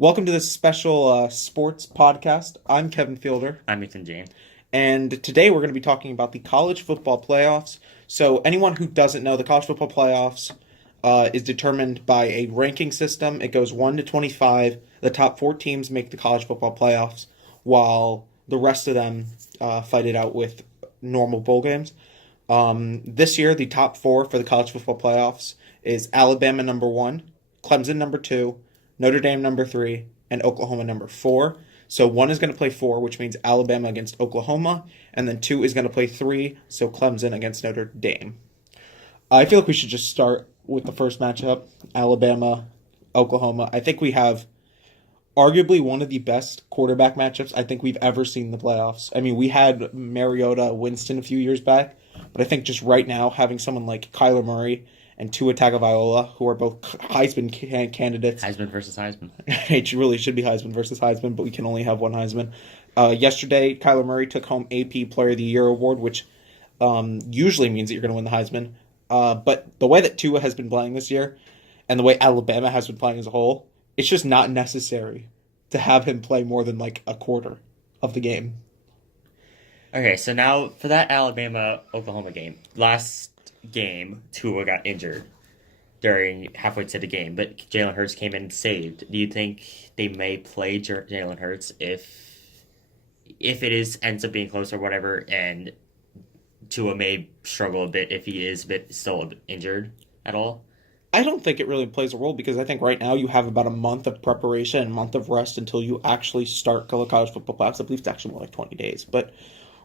Welcome to this special sports podcast. I'm Kevin Fielder, I'm Ethan Jane. and today we're going to be talking about the college football playoffs. So, anyone who doesn't know, the college football playoffs is determined by a ranking system. It goes 1 to 25. The top four teams make the college football playoffs, while the rest of them fight it out with normal bowl games. This year, the top four for the college football playoffs is Alabama number one, Clemson number two, Notre Dame number three, and Oklahoma number four. So one is going to play four, which means Alabama against Oklahoma, and then two is going to play three, so Clemson against Notre Dame. I feel like we should just start with the first matchup, Alabama, Oklahoma. I think we have arguably one of the best quarterback matchups I think we've ever seen in the playoffs. I mean, we had Mariota Winston a few years back, but I think just right now having someone like Kyler Murray and Tua Tagovailoa, who are both Heisman candidates. Heisman versus Heisman. It really should be Heisman versus Heisman, but we can only have one Heisman. Yesterday, Kyler Murray took home AP Player of the Year award, which usually means that you're going to win the Heisman. But the way that Tua has been playing this year, and the way Alabama has been playing as a whole, it's just not necessary to have him play more than like a quarter of the game. Okay, so now for that Alabama-Oklahoma game. Last game, Tua got injured during halfway to the game, but Jalen Hurts came in and saved. Do you think they may play Jalen Hurts if ends up being close or whatever, and Tua may struggle a bit if he is still injured at all? I don't think it really plays a role because I think right now you have about a month of preparation and a month of rest until you actually start college football playoffs. I believe it's actually more like 20 days. But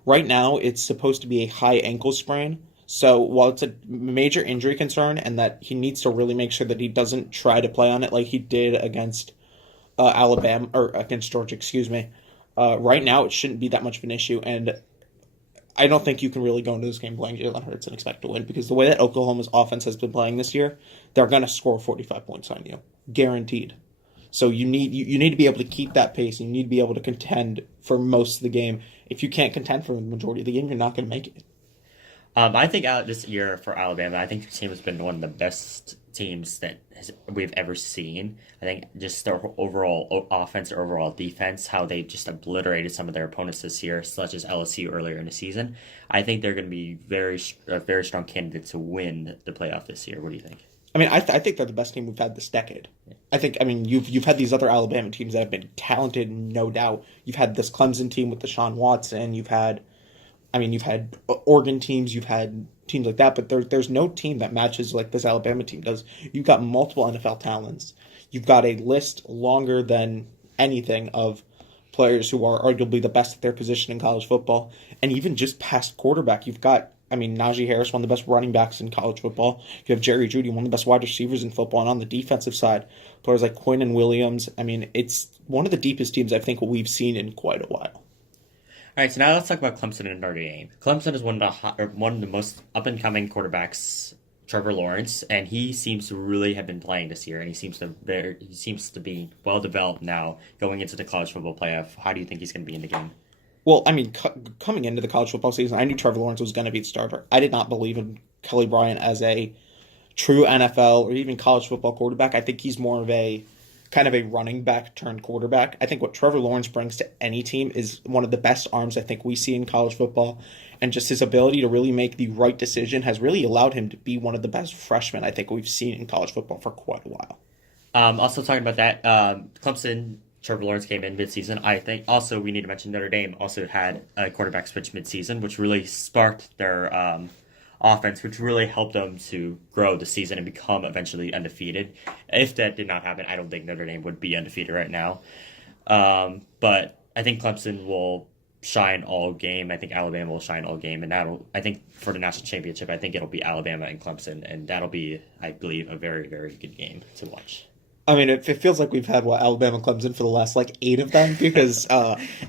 right now it's supposed to be a high ankle sprain. So while it's a major injury concern and that he needs to really make sure that he doesn't try to play on it like he did against Alabama or against Georgia, excuse me, right now it shouldn't be that much of an issue. And I don't think you can really go into this game playing Jalen Hurts and expect to win because the way that Oklahoma's offense has been playing this year, they're going to score 45 points on you, guaranteed. So you need to be able to keep that pace. And you need to be able to contend for most of the game. If you can't contend for the majority of the game, you're not going to make it. I think this year for Alabama, I think the team has been one of the best teams that we've ever seen. I think just their overall offense, their overall defense, how they just obliterated some of their opponents this year, such as LSU earlier in the season. I think they're going to be a very strong candidate to win the playoff this year. What do you think? I mean, I think they're the best team we've had this decade. I mean, you've had these other Alabama teams that have been talented, no doubt. You've had this Clemson team with Deshaun Watson. You've had Oregon teams, you've had teams like that, but there's no team that matches like this Alabama team does. You've got multiple NFL talents. You've got a list longer than anything of players who are arguably the best at their position in college football. And even just past quarterback, you've got, Najee Harris, one of the best running backs in college football. You have Jerry Jeudy, one of the best wide receivers in football. And on the defensive side, players like Quinn and Williams. It's one of the deepest teams I think we've seen in quite a while. All right, so now let's talk about Clemson and Notre Dame. Clemson is one of the most up and coming quarterbacks, Trevor Lawrence, and he seems to really have been playing this year, and he seems to be well developed now going into the college football playoff. How do you think he's going to be in the game? Well, coming into the college football season, I knew Trevor Lawrence was going to be the starter. I did not believe in Kelly Bryant as a true NFL or even college football quarterback. I think he's more of a kind of a running back turned quarterback. I think what Trevor Lawrence brings to any team is one of the best arms I think we see in college football. And just his ability to really make the right decision has really allowed him to be one of the best freshmen I think we've seen in college football for quite a while. Also talking about that, Clemson, Trevor Lawrence came in midseason. I think also we need to mention Notre Dame also had a quarterback switch midseason, which really sparked their offense, which really helped them to grow the season and become eventually undefeated. If that did not happen, I don't think Notre Dame would be undefeated right now. But I think Clemson will shine all game. I think Alabama will shine all game. And I think for the national championship, I think it'll be Alabama and Clemson. And that'll be, I believe, a very, very good game to watch. It feels like we've had Alabama and Clemson for the last 8 of them because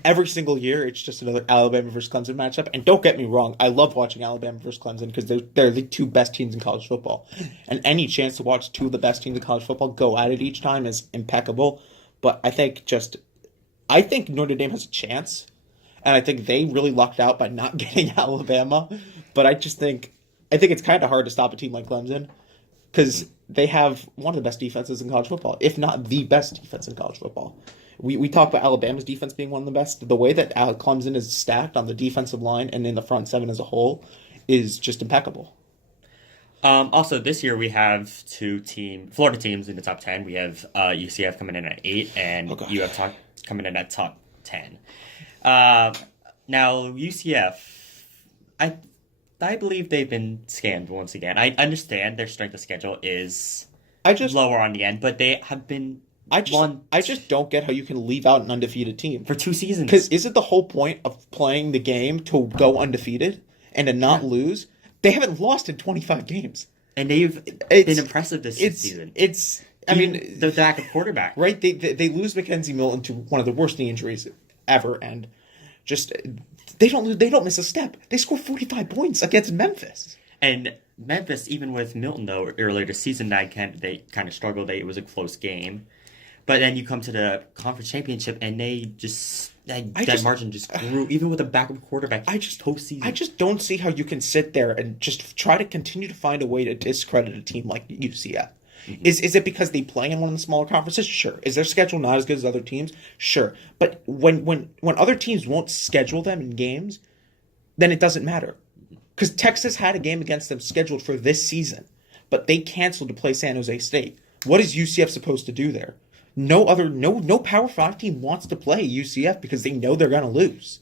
every single year it's just another Alabama versus Clemson matchup. And don't get me wrong, I love watching Alabama versus Clemson because they're the two best teams in college football. And any chance to watch two of the best teams in college football go at it each time is impeccable. But I think Notre Dame has a chance, and I think they really lucked out by not getting Alabama. But I think it's kind of hard to stop a team like Clemson. because they have one of the best defenses in college football, if not the best defense in college football. We talk about Alabama's defense being one of the best. The way that Clemson is stacked on the defensive line and in the front seven as a whole is just impeccable. Also, this year we have Florida teams in the top 10. We have UCF coming in at 8 and UF coming in at top 10. Now, UCF, I believe they've been scammed once again. I understand their strength of schedule is lower on the end, but they have been I just don't get how you can leave out an undefeated team for 2 seasons. Because isn't the whole point of playing the game to go undefeated and to not lose? They haven't lost in 25 games. And they've been impressive this season. I mean, the lack of quarterback. Right? They lose Mackenzie Milton to one of the worst knee injuries ever, and just they don't miss a step. They score 45 points against Memphis. And Memphis, even with Milton though, earlier this season, they kind of struggled. It was a close game. But then you come to the conference championship, and they just that margin just grew, even with a backup quarterback. Postseason. I just don't see how you can sit there and just try to continue to find a way to discredit a team like UCF. Mm-hmm. Is it because they play in one of the smaller conferences? Sure. Is their schedule not as good as other teams? Sure. But when other teams won't schedule them in games, then it doesn't matter. Because Texas had a game against them scheduled for this season, but they canceled to play San Jose State. What is UCF supposed to do there? No Power 5 team wants to play UCF because they know they're going to lose.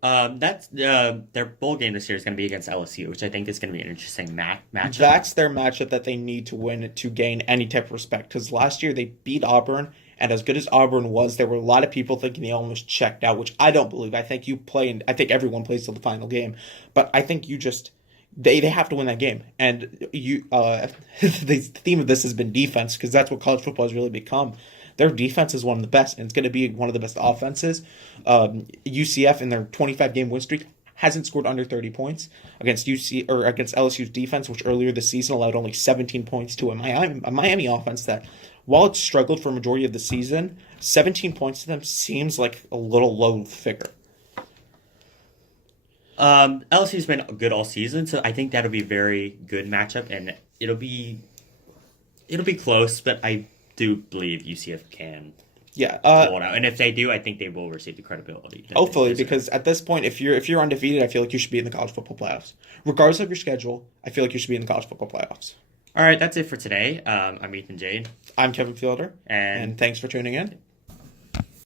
That's their bowl game this year is going to be against LSU, which I think is going to be an interesting matchup. That's their matchup that they need to win to gain any type of respect. Because last year they beat Auburn, and as good as Auburn was, there were a lot of people thinking they almost checked out, which I don't believe. I think I think everyone plays till the final game, but I think you just. They have to win that game, and the theme of this has been defense, because that's what college football has really become. Their defense is one of the best, and it's going to be one of the best offenses. UCF in their 25-game win streak hasn't scored under 30 points against against LSU's defense, which earlier this season allowed only 17 points to a Miami offense that, while it struggled for a majority of the season, 17 points to them seems like a little low figure. LSU's been good all season, so I think that'll be a very good matchup, and it'll be close, but I do believe UCF can pull it out. And if they do, I think they will receive the credibility. Hopefully, because at this point, if you're undefeated, I feel like you should be in the college football playoffs. Regardless of your schedule, I feel like you should be in the college football playoffs. All right, that's it for today. I'm Ethan Jade. I'm Kevin Fielder, and thanks for tuning in.